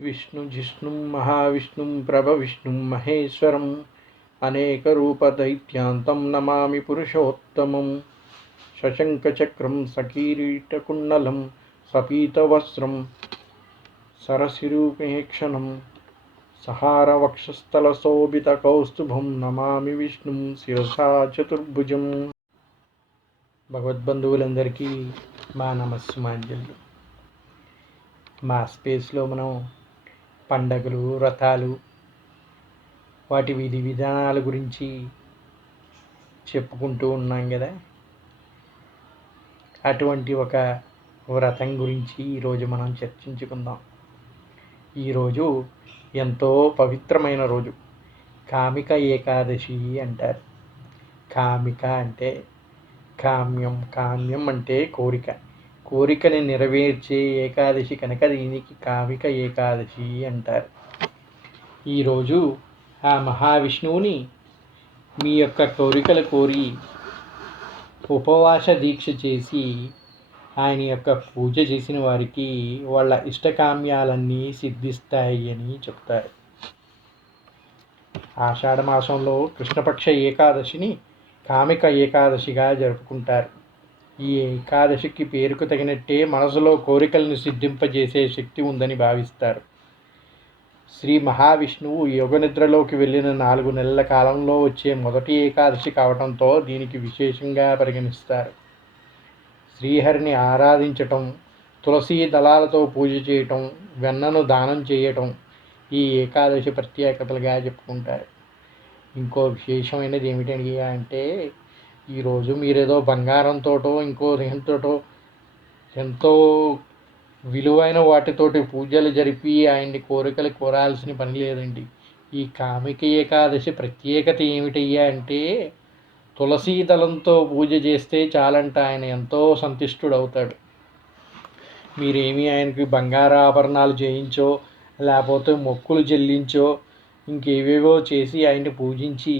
విష్ణు జిష్ణుం మహావిష్ణుం ప్రభవిష్ణుం మహేశ్వరం అనేకరూపదైత్యాంతం నమామి పురుషోత్తమం. శశంకచక్రం సకీరీటకుండలం సపీతవస్త్రం సరసిరూపేక్షణం సహారవక్షస్థలశోభితకౌస్తుభం నమామి విష్ణుం శిరసా చతుర్భుజం. భగవద్బంధువులందరికీ మా నమస్సుమాంజలు. మా స్పేస్లో మనం పండగలు వ్రతాలు వాటి విధి విధానాల గురించి చెప్పుకుంటూ ఉన్నాం కదా. అటువంటి ఒక వ్రతం గురించి ఈరోజు మనం చర్చించుకుందాం. ఈరోజు ఎంతో పవిత్రమైన రోజు. కామిక ఏకాదశి అంటారు. కామిక అంటే కామ్యం కామ్యం అంటే కోరిక. కోరికని నెరవేర్చే ఏకాదశి కనుక దీనికి కావిక ఏకాదశి అంటారు. ఈరోజు ఆ మహావిష్ణువుని మీ యొక్క కోరికలు కోరి ఉపవాస దీక్ష చేసి ఆయన యొక్క పూజ చేసిన వారికి వాళ్ళ ఇష్టకామ్యాలన్నీ సిద్ధిస్తాయి అని చెప్తారు. ఆషాఢ మాసంలో కృష్ణపక్ష ఏకాదశిని కామిక ఏకాదశిగా జరుపుకుంటారు. ఈ ఏకాదశికి పేరుకు తగినట్టే మనసులో కోరికలను సిద్ధింపజేసే శక్తి ఉందని భావిస్తారు. శ్రీ మహావిష్ణువు యోగనిద్రలోకి వెళ్ళిన నాలుగు నెలల కాలంలో వచ్చే మొదటి ఏకాదశి కావడంతో దీనికి విశేషంగా పరిగణిస్తారు. శ్రీహరిని ఆరాధించటం తులసి దళాలతో పూజ చేయటం వెన్నను దానం చేయటం ఈ ఏకాదశి ప్రత్యేకతలుగా చెప్పుకుంటారు. ఇంకో విశేషమైనది ఏమిటండి అంటే ఈరోజు మీరేదో బంగారంతోటో ఇంకో దేనితోటో ఎంతో విలువైన వాటితోటి పూజలు జరిపి ఆయన్ని కోరికలు కోరాల్సిన పని లేదండి. ఈ కామిక ఏకాదశి ప్రత్యేకత ఏమిటయ్యా అంటే తులసీ దళంతో పూజ చేస్తే చాలంట ఆయన ఎంతో సంతుష్టుడవుతాడు. మీరేమి ఆయనకి బంగారాభరణాలు చేయించో లేకపోతే మొక్కులు చెల్లించో ఇంకేవేవో చేసి ఆయన్ని పూజించి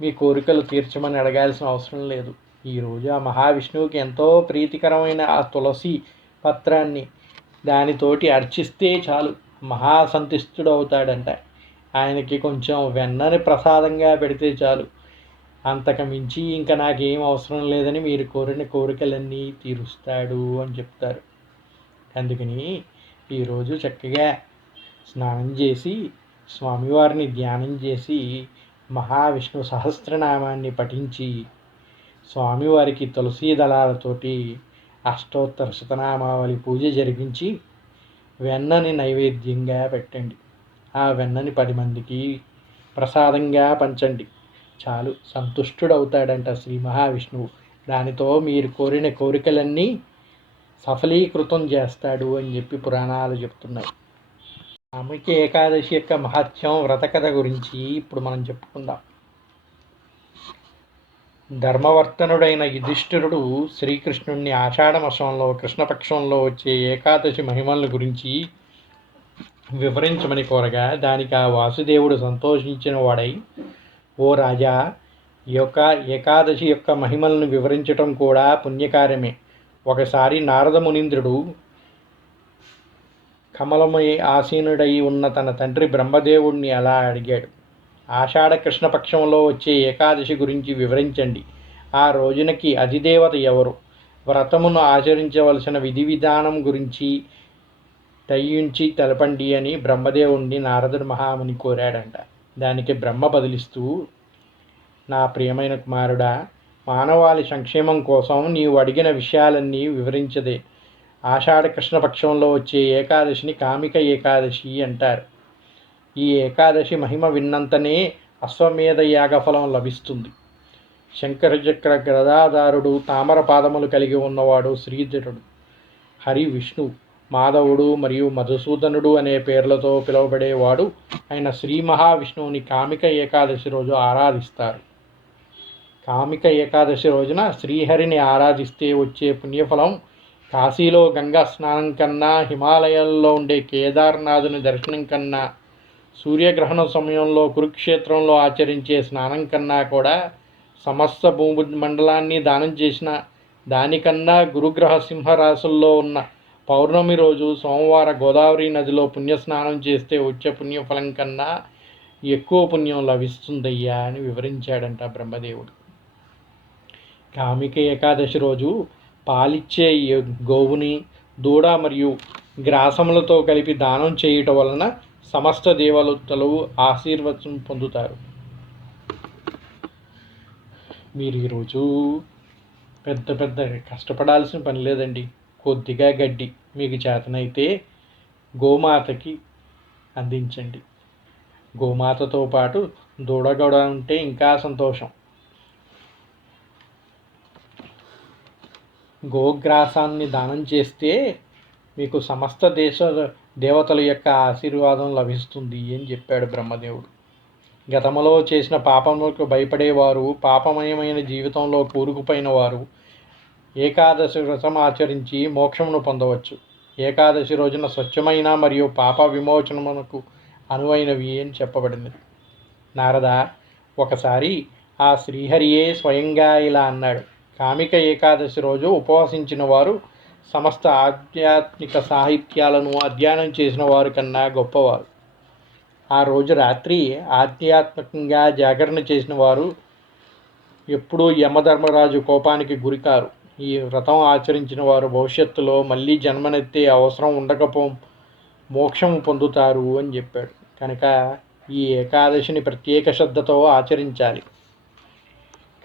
మీ కోరికలు తీర్చమని అడగాల్సిన అవసరం లేదు. ఈరోజు ఆ మహావిష్ణువుకి ఎంతో ప్రీతికరమైన ఆ తులసి పత్రాన్ని దానితోటి అర్చిస్తే చాలు. మహాసంతిస్తుడు అవుతాడంట. ఆయనకి కొంచెం వెన్నని ప్రసాదంగా పెడితే చాలు. అంతకు మించి ఇంకా నాకేం అవసరం లేదని మీరు కోరిన కోరికలన్నీ తీరుస్తాడు అని చెప్తారు. అందుకని ఈరోజు చక్కగా స్నానం చేసి స్వామివారిని ధ్యానం చేసి మహావిష్ణు సహస్రనామాన్ని పఠించి స్వామివారికి తులసీ దళాలతోటి అష్టోత్తర శతనామావళి పూజ జరిపించి వెన్నని నైవేద్యంగా పెట్టండి. ఆ వెన్నని పది మందికి ప్రసాదంగా పంచండి. చాలు సంతుష్టుడవుతాడంట శ్రీ మహావిష్ణువు దానితో మీరు కోరిన కోరికలన్నీ సఫలీకృతం చేస్తాడు అని చెప్పి పురాణాలు చెప్తున్నాయి. కామిక ఏకాదశి యొక్క మహత్యం వ్రతకథ గురించి ఇప్పుడు మనం చెప్పుకుందాం. ధర్మవర్తనుడైన యుధిష్ఠిరుడు శ్రీకృష్ణుణ్ణి ఆషాఢమాసంలో కృష్ణపక్షంలో వచ్చే ఏకాదశి మహిమల గురించి వివరించమని కోరగా దానికి ఆ వాసుదేవుడు సంతోషించిన వాడై ఓ రాజా ఈ యొక్క ఏకాదశి యొక్క మహిమలను వివరించటం కూడా పుణ్యకార్యమే. ఒకసారి నారద మునీంద్రుడు కమలమై ఆసీనుడై ఉన్న తన తండ్రి బ్రహ్మదేవుణ్ణి అలా అడిగాడు. ఆషాఢ కృష్ణపక్షంలో వచ్చే ఏకాదశి గురించి వివరించండి. ఆ రోజునకి అధిదేవత ఎవరు? వ్రతమును ఆచరించవలసిన విధి విధానం గురించి దయ్యుంచి తెలపండి అని బ్రహ్మదేవుణ్ణి నారదుడు మహాముని కోరాడంట. దానికి బ్రహ్మ బదిలిస్తూ నా ప్రియమైన కుమారుడా మానవాళి సంక్షేమం కోసం నీవు అడిగిన విషయాలన్నీ వివరించదే. ఆషాఢ కృష్ణపక్షంలో వచ్చే ఏకాదశిని కామిక ఏకాదశి అంటారు. ఈ ఏకాదశి మహిమ విన్నంతనే అశ్వమేధ యాగఫలం లభిస్తుంది. శంకరచక్ర గ్రదాదారుడు తామర పాదములు కలిగి ఉన్నవాడు శ్రీధరుడు హరి విష్ణు మాధవుడు మరియు మధుసూదనుడు అనే పేర్లతో పిలువబడేవాడు ఆయన శ్రీ మహావిష్ణువుని కామిక ఏకాదశి రోజు ఆరాధిస్తారు. కామిక ఏకాదశి రోజున శ్రీహరిని ఆరాధిస్తే వచ్చే పుణ్యఫలం కాశీలో గంగా స్నానం కన్నా హిమాలయాల్లో ఉండే కేదార్నాథుని దర్శనం కన్నా సూర్యగ్రహణం సమయంలో కురుక్షేత్రంలో ఆచరించే స్నానం కన్నా కూడా సమస్త భూమి మండలాన్ని దానం చేసిన దానికన్నా గురుగ్రహ సింహరాశుల్లో ఉన్న పౌర్ణమి రోజు సోమవార గోదావరి నదిలో పుణ్యస్నానం చేస్తే వచ్చే పుణ్యఫలం కన్నా ఎక్కువ పుణ్యం లభిస్తుందయ్యా అని వివరించాడంట బ్రహ్మదేవుడు. కామిక ఏకాదశి రోజు పాలిచ్చే గోవుని దూడ మరియు గ్రాసములతో కలిపి దానం చేయటం వలన సమస్త దేవతలు ఆశీర్వచనం పొందుతారు. మీరు ఈరోజు పెద్ద పెద్ద కష్టపడాల్సిన పని లేదండి. కొద్దిగా గడ్డి మీకు చేతనైతే గోమాతకి అందించండి. గోమాతతో పాటు దూడగడ ఉంటే ఇంకా సంతోషం. గోగ్రాసాన్ని దానం చేస్తే మీకు సమస్త దేశ దేవతల యొక్క ఆశీర్వాదం లభిస్తుంది అని చెప్పాడు బ్రహ్మదేవుడు. గతంలో చేసిన పాపములకు భయపడేవారు పాపమయమైన జీవితంలో కూరుకుపోయిన వారు ఏకాదశి వ్రతం ఆచరించి మోక్షమును పొందవచ్చు. ఏకాదశి రోజున స్వచ్ఛమైన మరియు పాప విమోచనమునకు అనువైనవి అని చెప్పబడింది. నారద ఒకసారి ఆ శ్రీహరియే స్వయంగా ఇలా అన్నాడు. కామిక ఏకాదశి రోజు ఉపవసించిన వారు సమస్త ఆధ్యాత్మిక సాహిత్యాలను అధ్యయనం చేసిన వారి కన్నా గొప్పవారు. ఆ రోజు రాత్రి ఆధ్యాత్మికంగా జాగరణ చేసిన వారు ఎప్పుడూ యమధర్మరాజు కోపానికి గురికారు. ఈ వ్రతం ఆచరించిన వారు భవిష్యత్తులో మళ్ళీ జన్మనెత్తే అవసరం ఉండకపో మోక్షం పొందుతారు అని చెప్పాడు. కనుక ఈ ఏకాదశిని ప్రత్యేక శ్రద్ధతో ఆచరించాలి.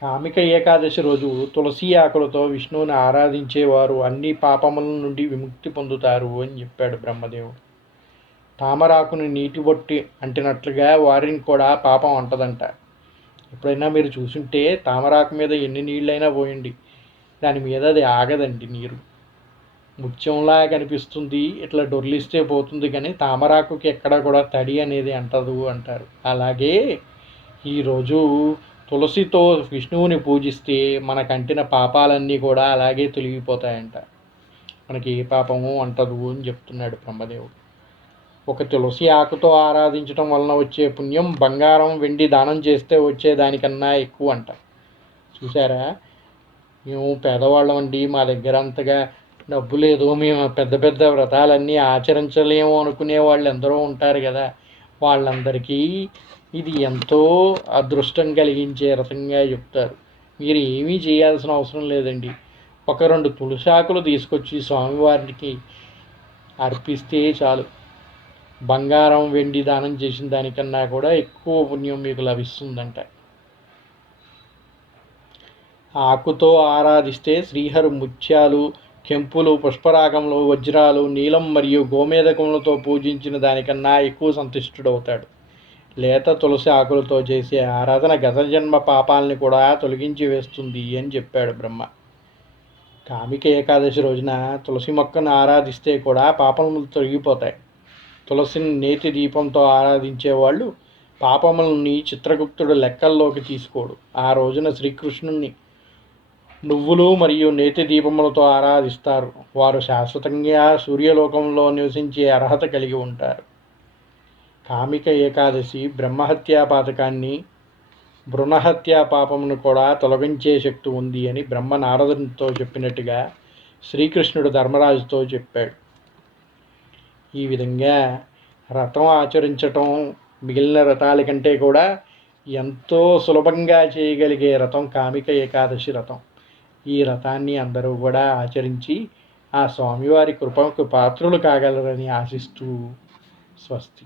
కామిక ఏకాదశి రోజు తులసి ఆకులతో విష్ణువుని ఆరాధించేవారు అన్ని పాపముల నుండి విముక్తి పొందుతారు అని చెప్పాడు బ్రహ్మదేవుడు. తామరాకుని నీటి బొట్టి అంటినట్లుగా వారిని కూడా పాపం అంటదంట. ఎప్పుడైనా మీరు చూసుంటే తామరాకు మీద ఎన్ని నీళ్ళైనా పోయండి. దాని మీద అది ఆగదండి నీరు. ముత్యంలా కనిపిస్తుంది ఇట్లా డొర్లిస్తే పోతుంది కానీ తామరాకుకి ఎక్కడ కూడా తడి అనేది అంటదు అంటారు. అలాగే ఈరోజు తులసితో విష్ణువుని పూజిస్తే మనకంటిన పాపాలన్నీ కూడా అలాగే తొలగిపోతాయంట. మనకి ఏ పాపము అంటదు అని చెప్తున్నాడు బ్రహ్మదేవుడు. ఒక తులసి ఆకుతో ఆరాధించడం వలన వచ్చే పుణ్యం బంగారం వెండి దానం చేస్తే వచ్చే దానికన్నా ఎక్కువ అంట చూసారా మేము పేదవాళ్ళం అండి మా దగ్గర అంతగా డబ్బు లేదు మేము పెద్ద పెద్ద వ్రతాలన్నీ ఆచరించలేము అనుకునే వాళ్ళు ఎందరో ఉంటారు కదా. వాళ్ళందరికీ ఇది ఎంతో అదృష్టం కలిగించే రకంగా చెప్తారు. మీరు ఏమీ చేయాల్సిన అవసరం లేదండి. ఒక రెండు తులసాకులు తీసుకొచ్చి స్వామివారికి అర్పిస్తే చాలు. బంగారం వెండి దానం చేసిన దానికన్నా కూడా ఎక్కువ పుణ్యం మీకు లభిస్తుందంట. ఆకుతో ఆరాధిస్తే శ్రీహరు ముత్యాలు కెంపులు పుష్పరాగంలో వజ్రాలు నీలం మరియు గోమేధకములతో పూజించిన దానికన్నా ఎక్కువ సంతుష్టుడవుతాడు. లేత తులసి ఆకులతో చేసే ఆరాధన గత జన్మ పాపాలని కూడా తొలగించి వేస్తుంది అని చెప్పాడు బ్రహ్మ. కామిక ఏకాదశి రోజున తులసి మొక్కను ఆరాధిస్తే కూడా పాపములు తొలగిపోతాయి. తులసిని నేతి దీపంతో ఆరాధించే వాళ్ళు పాపములని చిత్రగుప్తుడు లెక్కల్లోకి తీసుకోడు. ఆ రోజున శ్రీకృష్ణుణ్ణి నువ్వులు మరియు నేతి దీపములతో ఆరాధిస్తారు. వారు శాశ్వతంగా సూర్యలోకంలో నివసించే అర్హత కలిగి ఉంటారు. కామిక ఏకాదశి బ్రహ్మహత్యా పాతకాన్ని భ్రూణహత్యా పాపమును కూడా తొలగించే శక్తి ఉంది అని బ్రహ్మ నారదునితో చెప్పినట్టుగా శ్రీకృష్ణుడు ధర్మరాజుతో చెప్పాడు. ఈ విధంగా రథం ఆచరించటం మిగిలిన రథాల కంటే కూడా ఎంతో సులభంగా చేయగలిగే రథం కామిక ఏకాదశి రథం. ఈ రథాన్ని అందరూ కూడా ఆచరించి ఆ స్వామివారి కృపకు పాత్రులు కాగలరని ఆశిస్తూ స్వస్తి.